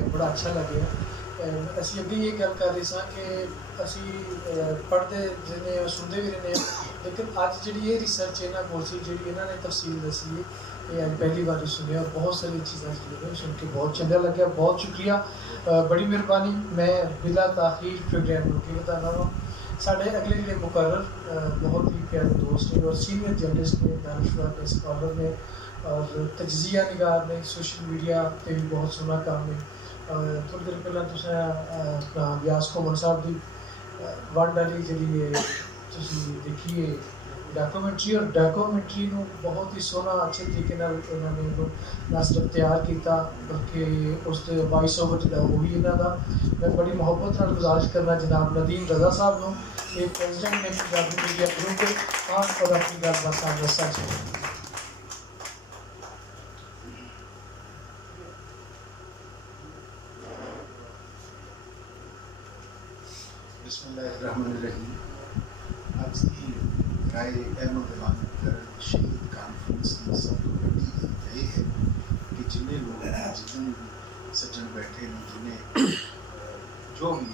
लगे, बड़ा अच्छा लगे। ਅਸੀਂ ਅੱਗੇ ਇਹ ਗੱਲ ਕਰ ਰਹੇ ਸਾਂ ਕਿ ਅਸੀਂ ਪੜ੍ਹਦੇ ਰਹਿੰਦੇ ਹਾਂ, ਸੁਣਦੇ ਵੀ ਰਹਿੰਦੇ ਹਾਂ, ਲੇਕਿਨ ਅੱਜ ਜਿਹੜੀ ਇਹ ਰਿਸਰਚ ਇਹਨਾਂ ਕੋਲ ਸੀ, ਜਿਹੜੀ ਇਹਨਾਂ ਨੇ ਤਫਸੀਲ ਦੱਸੀ ਹੈ, ਇਹ ਅੱਜ ਪਹਿਲੀ ਵਾਰ ਸੁਣਿਆ। ਬਹੁਤ ਸਾਰੀ ਚੀਜ਼ਾਂ ਜਿਹੜੀਆਂ ਸੁਣ ਕੇ ਬਹੁਤ ਚੰਗਾ ਲੱਗਿਆ। बहुत शुक्रिया, बड़ी मेहरबानी। मैं बिला ताखीर प्रोग्राम ਨੂੰ ਕੀ बताना वा। साढ़े अगले ਜਿਹੜੇ मुकर्रर बहुत ही प्यारे दोस्त ने और सीनियर जर्नलिस्ट ने, दानिशवर ने, स्कॉलर ने और तजिया निगार ने, सोशल मीडिया पर भी बहुत सोहना काम है। थोड़ी देर पहला तुसें व्यास घुमन साहब की वन वाली जी देखिए डॉक्यूमेंट्री, और डॉक्यूमेंट्री ਨੂੰ बहुत ही सोहना अच्छे तरीके उन्होंने ना सिर्फ तैयार किया बल्कि उसके वॉइस ओवर जो वही इन्हों का। मैं बड़ी मुहब्बत नाल गुजारिश करना जनाब नदीम रजा साहब को, ये प्रेजिडेंट ने पंजाबी मीडिया ग्रुप के, और अपनी गलबात साथ दसना चाहिए। बिस्मिल्लाहिर्रहमानिर्रहीम। आज की राय अहमद शहीद कॉन्फ्रेंस की सब तो बड़ी ये है कि जिन्हें लोग जितने भी सज्जन बैठे हैं, जिन्हें जो भी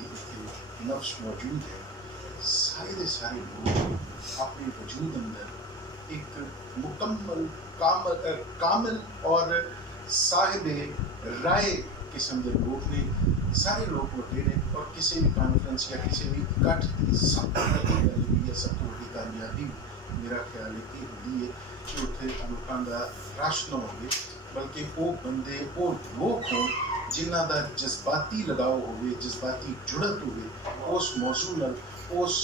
नफ्स मौजूद है, सारे के सारे लोग अपने वजूद अंदर एक मुकम्मल कामिल और साहिब राय किस्म के लोग ने। सारे लोग वड्डे ने, और किसी भी कॉन्फ्रेंस या किसी भी इकट्ठ की सब तो बड़ी गल हुई है, सब तो बड़ी कामयाबी मेरा ख्याल ये होती है कि उत्थे लोगों का रश न हो, बल्कि वो बंदे वो लोग हों जिन्हों का जज्बाती लगाव हो, जज्बाती जुड़त हो उस मौजू नाल, उस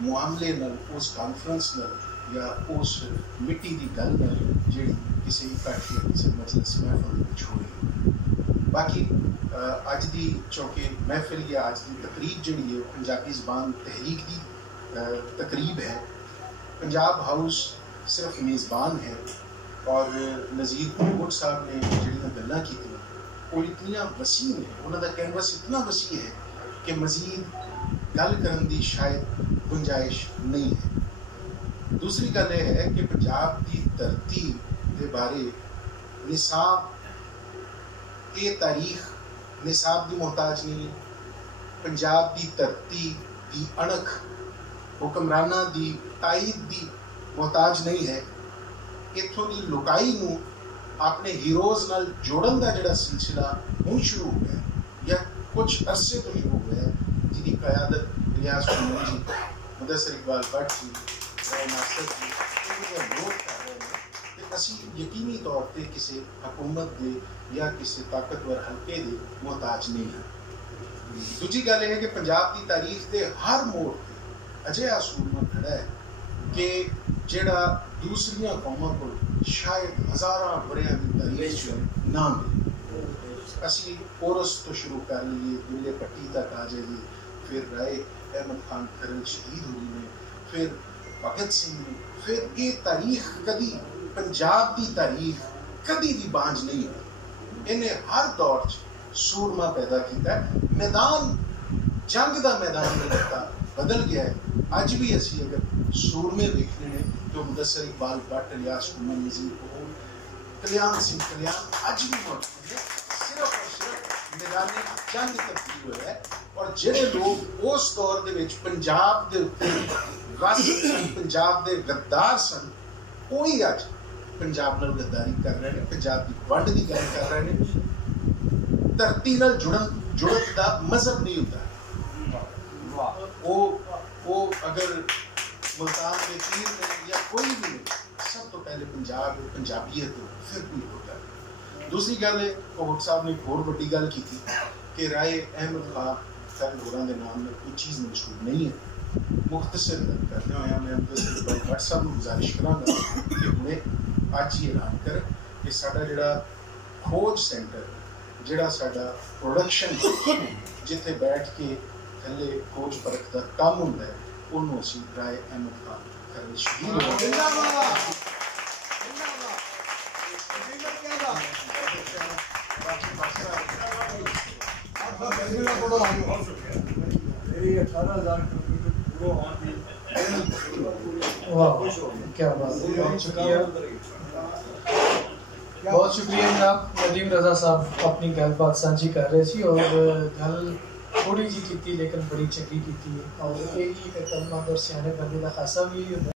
मुआमले नाल, उस कॉन्फ्रेंस नाल या उस मिट्टी की गल नाल जिहड़ी किसी इकट्ठ या किसी मजलिस महफिल में होई। बाकी अज की चौंके महफिल या अज की तकरीब जी है पंजाबी जबान तहरीक की तकरीब है। पंजाब हाउस सिर्फ मेज़बान है, और नज़ीर गुट साहब ने जड़ियाँ गल्लां की वो इतनी वसी ने, उन्होंने कैनवस इतना वसी है कि मजीद गल करन दी शायद गुंजाइश नहीं है। दूसरी गल यह है कि पंजाब की धरती के बारे निसाब ये तारीख निसाब की मोहताज नहीं, पंजाब की धरती की अणख हुक्मराना की ताईद की मोहताज नहीं है। इत्थों की लुकाई नूं अपने हीरोज़ नाल जोड़न का जिहड़ा सिलसिला हुण शुरू हो गया या कुछ अरसे तो शुरू हुआ है, जिसकी क़यादत इलियास हुसैन जी, मुदस्सिर इकबाल भट्ट जी, राय नासिर जी लोग कर रहे हैं। तो असी यकीनी तौर पर किसी हुकूमत के या किसी ताकतवर हल्के के मोहताज नहीं है। दूजी गल यह है कि पंजाब की तारीख के हर मोड़ पर अजिहा सूरमा खड़ा है कि जिहड़ा दूसरिया कौमों को शायद हज़ारां वरियां की तारीख ना मिले। असी कोरस तो शुरू कर लीए, दुल्ले पट्टी तक आ जाइए, फिर राय अहमद खान खरल शहीद हुई ने, फिर भगत सिंह ने, फिर ये तारीख कभी पंजाब की तारीख कभी भी बांझ नहीं हुई। इन्हें हर दौर सूरमा पैदा किया। मैदान जंग का मैदान लगता बदल गया है। अज भी असी अगर सूरमे देखने ने तो मुदस्सिर इकबाल भट्ट, इलियास हुसैन, नज़ीर कपूर, कल्याण सिंह कल्याण अज भी मौजूद है। सिर्फ और सिर्फ मैदान जंग तब्दील हुआ है। और जिहड़े लोग उस दौर के विच पंजाब के उत्ते वस सन, पंजाब के गद्दार सन, कोई अज पंजाब नाल गद्दारी कर रहे हैं, पंजाब की वंड की गल कर रहे हैं। धरती नाल जुड़त का मजहब नहीं होता। वो अगर मुल्तान के पीर में या कोई भी नहीं, सब तो पहले पंजाब पंजाबियत हो, फिर कोई होता है। दूसरी गल है भुट साहब ने एक होर वड्डी गल की थी कि राय अहमद खान सर होरां दे नाम में कोई चीज़ मशहूर नहीं है। मुख्तसर गल करते हुए मैं भट्ट साहब को गुजारिश करांगा कि हुणे अज ही ऐलान करें कि साडा जिहड़ा खोज सेंटर, जिहड़ा साडा प्रोडक्शन जिथे बैठ के थले खोज परख का काम होंदा है, उन्होंने असीं राय अहमद खान खरल शहीद क्या बात है, बहुत शुक्रिया। बहुत शुक्रिया जनाब। नदीम रजा साहब अपनी गलबात साझी कर रहे थे और गल थोड़ी जी की लेकिन बड़ी चंगी की और यही एक अकलमंद और सियाने बंदे का खासा भी